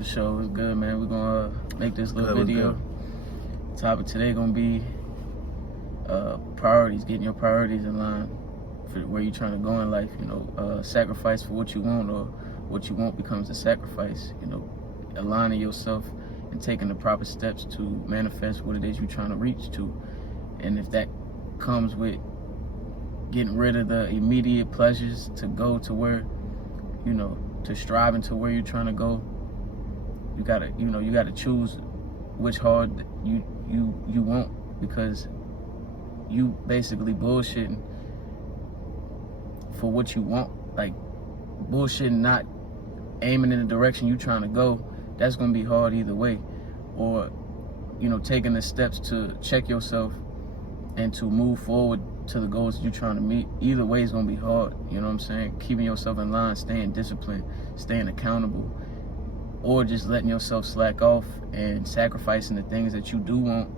The show is good, man. We're gonna make this little video. Topic today gonna be priorities, getting your priorities in line for where you're trying to go in life. You know, sacrifice for what you want, or what you want becomes a sacrifice. You know, aligning yourself and taking the proper steps to manifest what it is you're trying to reach to. And if that comes with getting rid of the immediate pleasures to go to where, you know, to striving to where you're trying to go, you gotta choose which hard you want, because you basically bullshitting for what you want. Like, bullshitting, not aiming in the direction you're trying to go, that's gonna be hard either way. Or, you know, taking the steps to check yourself and to move forward to the goals that you're trying to meet, either way is gonna be hard. You know what I'm saying? Keeping yourself in line, staying disciplined, staying accountable, or just letting yourself slack off and sacrificing the things that you do want.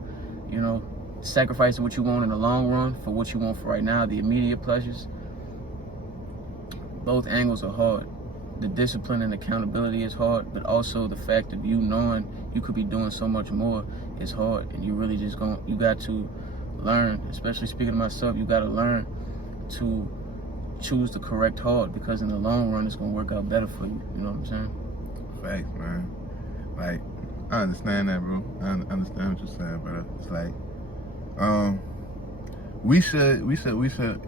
You know, sacrificing what you want in the long run for what you want for right now, the immediate pleasures. Both angles are hard. The discipline and accountability is hard, but also the fact of you knowing you could be doing so much more is hard. And you really just you got to learn, especially speaking to myself, you got to learn to choose the correct hard, because in the long run it's going to work out better for you. You know what I'm saying? Facts, man. Like, I understand that, bro. I understand what you're saying, bro. It's like, we should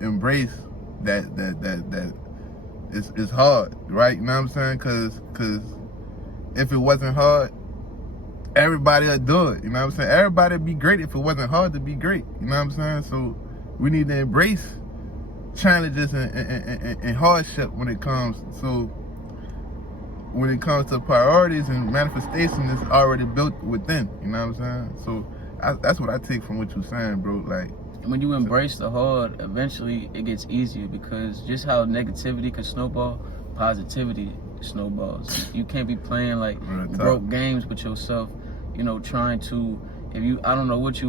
embrace that it's hard, right? You know what I'm saying? Cause if it wasn't hard, everybody would do it. You know what I'm saying? Everybody would be great if it wasn't hard to be great. You know what I'm saying? So we need to embrace challenges and hardship when it comes to priorities and manifestation. Is already built within. You know what I'm saying? So that's what I take from what you're saying, bro. Like, when you embrace the hard, eventually it gets easier, because just how negativity can snowball, positivity snowballs. You can't be playing like broke games with yourself, you know, trying to, I don't know what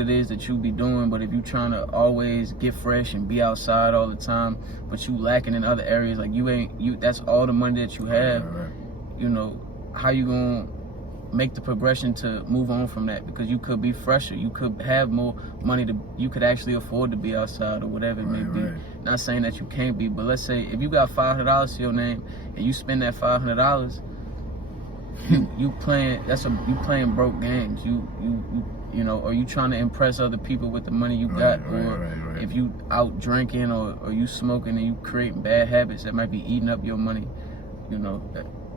it is that you be doing, but if you trying to always get fresh and be outside all the time, but you lacking in other areas, like that's all the money that you have, you know, how you gonna make the progression to move on from that? Because you could be fresher, you could have more money, you could actually afford to be outside or whatever it may be. Not saying that you can't be, but let's say if you got $500 to your name and you spend that $500, you playing broke games. You know, or you trying to impress other people with the money you got, or if you out drinking or you smoking and you creating bad habits that might be eating up your money, you know,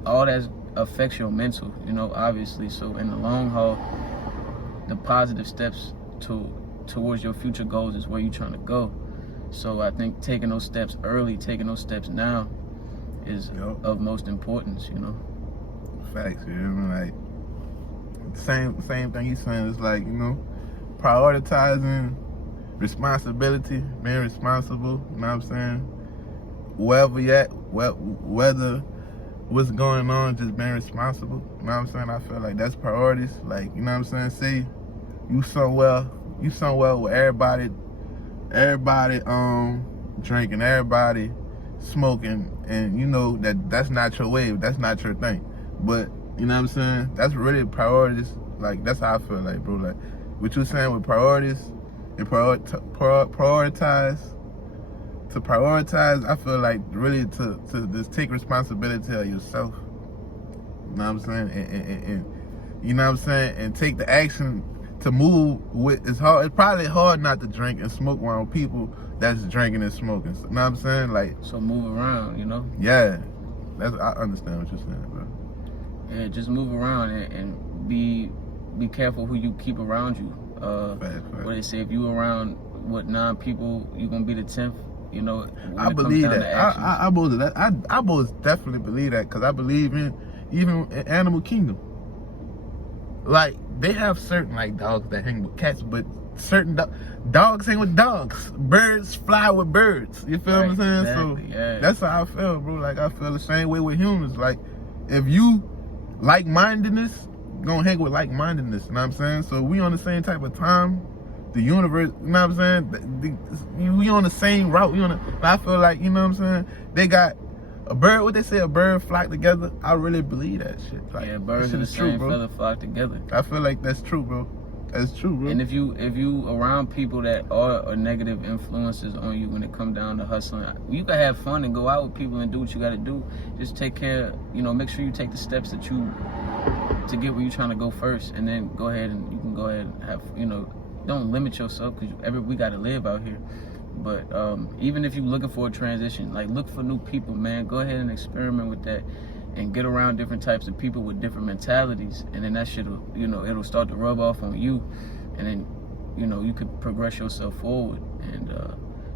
all that affects your mental, you know, obviously. So in the long haul, the positive steps towards your future goals is where you're trying to go. So I think taking those steps early, taking those steps now is of most importance, you know. Facts, you know, like same thing you saying. It's like, you know, prioritizing responsibility, being responsible, you know what I'm saying? Wherever you at, whether what's going on, just being responsible, you know what I'm saying? I feel like that's priorities. Like, you know what I'm saying? Say you somewhere with everybody drinking, everybody smoking, and you know that's not your wave, that's not your thing. But you know what I'm saying? That's really priorities. Like, that's how I feel like, bro. Like, what you're saying with priorities and prioritize. To prioritize, I feel like really to just take responsibility of yourself. You know what I'm saying? And you know what I'm saying? And take the action to move with. It's hard. It's probably hard not to drink and smoke around people that's drinking and smoking. You know what I'm saying? Like, so move around, you know? Yeah. I understand what you're saying, bro. Yeah, just move around and be careful who you keep around you. What they say, if you around 9 people, you're gonna be the 10th. You know, I believe that. I believe that. I most definitely believe that, because I believe even in Animal Kingdom. Like, they have certain like dogs that hang with cats, but certain dogs hang with dogs. Birds fly with birds. You feel what I'm saying? Exactly, so that's how I feel, bro. Like, I feel the same way with humans. Like, if you like-mindedness, gonna hang with like-mindedness. You know what I'm saying? So we on the same type of time. The universe, you know what I'm saying? We on the same route. I feel like, you know what I'm saying? They got a bird, what they say, a bird flock together. I really believe that shit. Like, Yeah, birds of the same feather flock together. I feel like that's true, bro. That's true, bro. And if you around people that are negative influences on you when it come down to hustling, you can have fun and go out with people and do what you got to do. Just take care, make sure you take the steps that to get where you're trying to go first, and then go ahead and you can go ahead and have, don't limit yourself, because we got to live out here. But even if you're looking for a transition, like, look for new people, man. Go ahead and experiment with that and get around different types of people with different mentalities, and then that shit will, it'll start to rub off on you, and then, you could progress yourself forward, and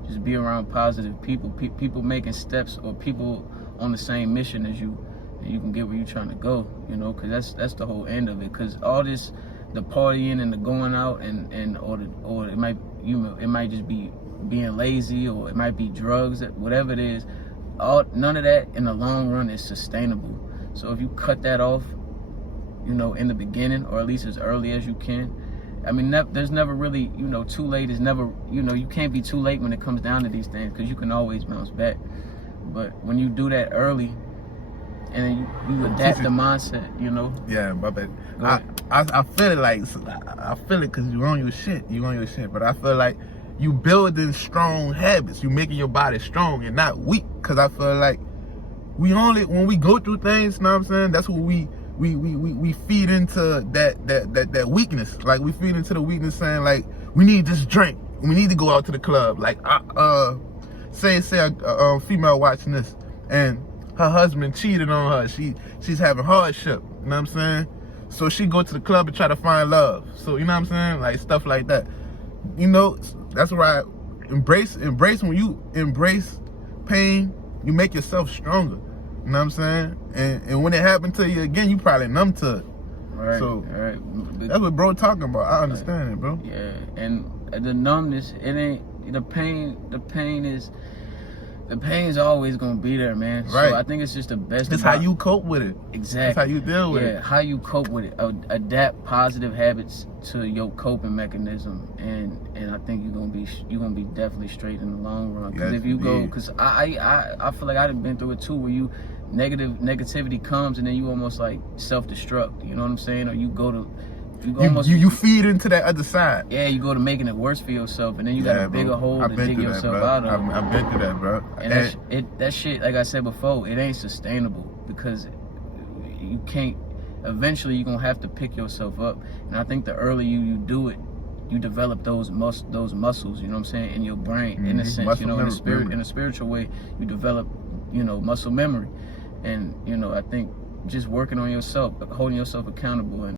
just be around positive people, people making steps, or people on the same mission as you, and you can get where you're trying to go, because that's the whole end of it. Because all this, the partying and the going out, or it might just be being lazy, or it might be drugs, whatever it is. None of that in the long run is sustainable. So if you cut that off, in the beginning, or at least as early as you can. I mean, there's never really, too late is never, you can't be too late when it comes down to these things, because you can always bounce back. But when you do that early, and then you adapt the mindset, Yeah, my bad. I feel it like, I feel it because you're on your shit. But I feel like you building strong habits. You making your body strong and not weak. Because I feel like when we go through things, you know what I'm saying, that's what we feed into that weakness. Like, we feed into the weakness, saying, like, we need this drink. We need to go out to the club. Like, say a female watching this, and her husband cheated on her. She's having hardship. You know what I'm saying? So she go to the club and try to find love. So, you know what I'm saying? Like, stuff like that. That's why I embrace when you embrace pain, you make yourself stronger. You know what I'm saying? And when it happened to you again, you probably numb to it. Right. So right. that's what bro talking about. I understand it, bro. Yeah, and the numbness, it ain't the pain. The pain is always gonna be there, man. Right. So I think it's just the best. It's how you cope with it. Exactly. It's how you deal with it. Yeah, how you cope with it. Adapt positive habits to your coping mechanism, and I think you're gonna be definitely straight in the long run. Because if you go, because I feel like I've been through it too, where negativity comes and then you almost like self-destruct. You know what I'm saying? Or you feed into that other side. Yeah, you go to making it worse for yourself, and then you got a bigger hole to dig yourself out of. I've been through that, bro. And that shit, like I said before, it ain't sustainable, because you can't. Eventually, you're gonna have to pick yourself up, and I think the earlier you do it, you develop those muscles. You know what I'm saying, in your brain, in a sense. In a spiritual way, you develop, muscle memory, and I think just working on yourself, holding yourself accountable, and